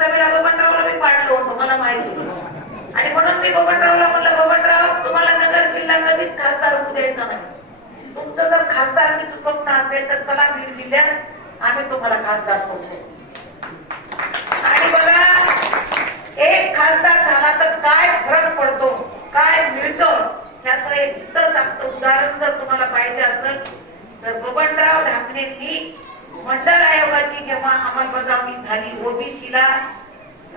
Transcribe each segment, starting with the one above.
लोकसभेला बबनरावला मी पाडलो होतो मला माहिती आणि म्हणून मी बबनरावला म्हणलं बबनराव तुम्हाला नगर जिल्हा कधीच खासदार होऊ द्यायचा नाही. तुमचं जर खासदारकीचं स्वप्न असेल तर चला बीड जिल्ह्यात आम्ही तुम्हाला खासदार होतो आणि बघा एक खासदार झाला तर काय फरक पडतो काय मिळतं त्याचं एक जिथं उदाहरण जर तुम्हाला पाहिजे असेल तर बबनराव ढाकणेंनी मंडळ आयोगाची जेव्हा अंमलबजावणी झाली ओबीसीला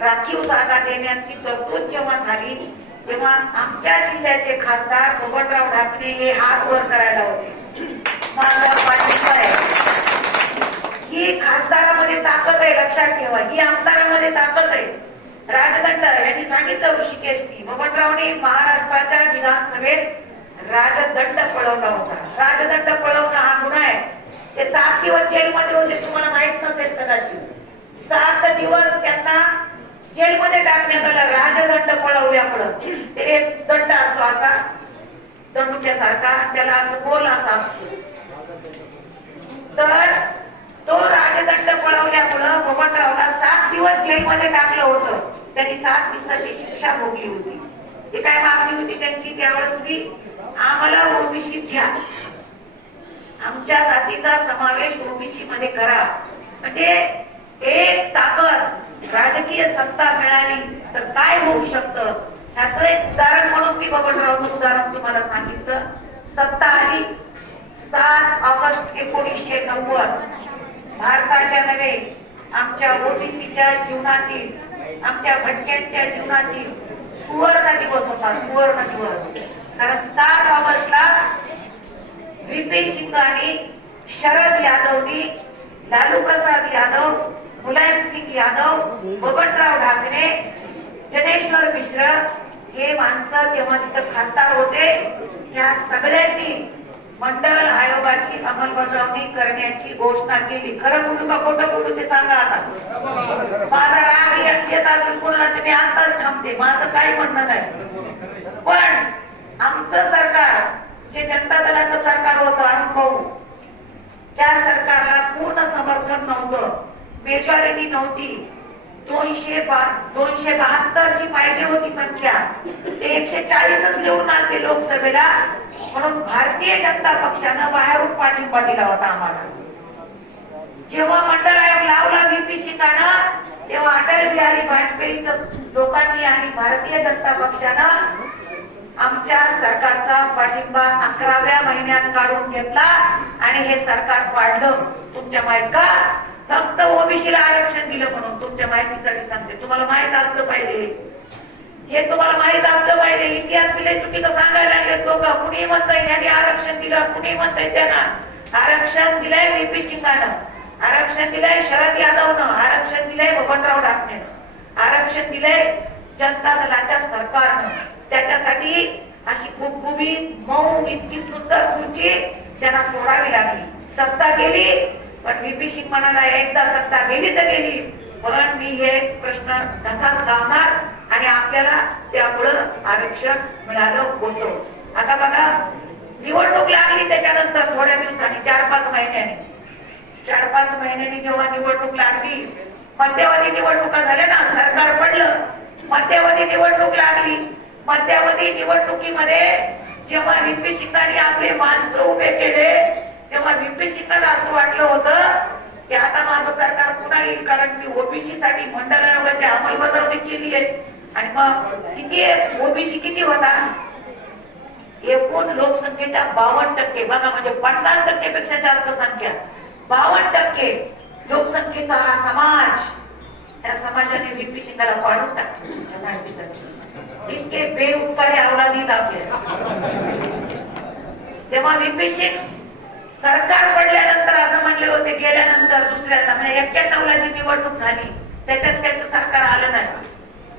राखीव जागा देण्याची तरतूद जेव्हा झाली तेव्हा आमच्या जिल्ह्याचे खासदार बबनराव ढाकणे हे हात वर करायला होते. ही खासदारामध्ये ताकद आहे लक्षात ठेवा. ही आमदारामध्ये ताकद आहे. राजदंड यांनी सांगितलं ऋषिकेशनी. बबनरावने महाराष्ट्राच्या विधानसभेत राजदंड पळवला होता. राजदंड पळवणं हा गुन्हा आहे. ते सात दिवस जेलमध्ये होते तुम्हाला माहीत नसेल कदाचित. सात दिवस जेलमध्ये टाकण्यात आला राजदंड पळवल्यामुळं ते एक दंड असतो असा दंडूच्या सारखा त्याला असं गोल असा असतो. तर तो राजदंड पळवल्यामुळं बबनरावला सात दिवस जेलमध्ये टाकलं होतं. त्यांनी सात दिवसाची शिक्षा भोगली होती. ती काय मागणी होती त्यांची? त्यावेळेस की आम्हाला ओबीसी घ्या. आमच्या जातीचा समावेश ओबीसी मध्ये करा. म्हणजे एक ताकद राजकीय सत्ता मिळाली तर काय होऊ शकतं? ह्याचं एक उदाहरण म्हणून मी बबनरावचं उदाहरण तुम्हाला सांगितलं. सत्ता आली सात ऑगस्ट एकोणीसशे नव्वद. भारताच्या नव्हे आमच्या ओबीसीच्या जीवनातील आमच्या भटक्यांच्या जीवनातील सुवर्ण दिवस होता सुवर्ण दिवस. कारण सात ऑगस्टला विपी सिंग आणि शरद यादवनी लालू प्रसाद यादव मुलायम सिंग यादव बबनराव ढाकणे जनेश्वर मिश्र हे माणसं तेव्हा तिथं खासदार होते. या सगळ्यांनी मंडळ आयोगाची अंमलबजावणी करण्याची घोषणा केली. खरं बोलू का खोटं बोलू ते सांगा आता. माझा राग येत येत असेल कोणाला तर मी आताच थांबते. माझं काही म्हणणं नाही. पण आमचं सरकार जे जनता दलाचं सरकार होतं अनुभव त्या सरकारला पूर्ण समर्थन नव्हतं. मेजॉरिटी नव्हती. दोनशे दोनशे बहात्तर जी पाहिजे होती संख्या. ते एकशे चाळीसच घेऊन आले लोकसभेला. म्हणून भारतीय जनता पक्षानं बाहेरून पाठिंबा दिला होता आम्हाला. जेव्हा मंडळ आयोग लावला व्हीपी शिकाणं तेव्हा अटल बिहारी वाजपेयीच लोकांनी आणि भारतीय जनता पक्षानं आमच्या सरकारचा पाठिंबा अकराव्या महिन्यात काढून घेतला. आणि हे सरकार पाडलं तुमच्या माहीत का? फक्त ओबीसीला आरक्षण दिलं म्हणून तुमच्या माहितीसाठी सांगते. तुम्हाला माहीत असलं पाहिजे. हे तुम्हाला माहीत असलं पाहिजे. इतिहास पिले चुकीचं सांगायला लागले लोक. कुणी म्हणताय यांनी आरक्षण दिलं कुणी म्हणताय त्यांना. आरक्षण दिलंय व्हीपी सिंगानं आरक्षण दिलंय शरद यादवनं. आरक्षण दिलंय बबनराव ढाकणेनं. आरक्षण दिलंय जनता दलाच्या सरकारनं. त्याच्यासाठी अशी खूप मऊ इतकी सुंदर खुर्ची त्यांना सोडावी लागली. सत्ता गेली पण व्हीपी सिंग म्हणाला एकदा सत्ता गेली तर गेली. पण मी हे प्रश्न तसाच लावणार आणि आपल्याला त्यामुळं आरक्षण मिळालं होतं. आता बघा निवडणूक लागली त्याच्यानंतर थोड्या दिवसांनी चार पाच महिन्याने. चार पाच महिन्यांनी जेव्हा निवडणूक लागली मध्यावधी निवडणुका झाल्या ना सरकार पडलं. मध्यावधी निवडणूक लागली. मध्यावधी निवडणुकीमध्ये जेव्हा हिंदी सिंगांनी आपले माणसं उभे केले तेव्हा व्हीपी असं वाटलं होतं की आता माझं सरकार पुन्हा येईल कारण की ओबीसी साठी मंडळ आयोगाची अंमलबजावणी केली आहे. आणि मग किती ओबीसी किती होता? एकूण लोकसंख्येच्या बावन्न टक्के. बघा म्हणजे पन्नास टक्केपेक्षा जास्त संख्या. बावन्न टक्के लोकसंख्येचा हा समाज. त्या समाजाने व्हीपी सिंगाला पाडून टाकले. इतके बेउपकारी अवलादी लाभले तेव्हा व्हीपी सिंग सरकार पडल्यानंतर असं म्हणले होते गेल्यानंतर दुसऱ्यांदा. म्हणजे एक्क्याण्णव ला जी निवडणूक झाली त्याच्यात त्यांचं सरकार आलं नाही.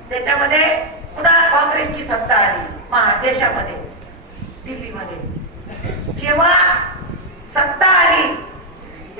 त्याच्यामध्ये पुन्हा काँग्रेसची सत्ता आली महा देशामध्ये दिल्लीमध्ये. जेव्हा सत्ता आली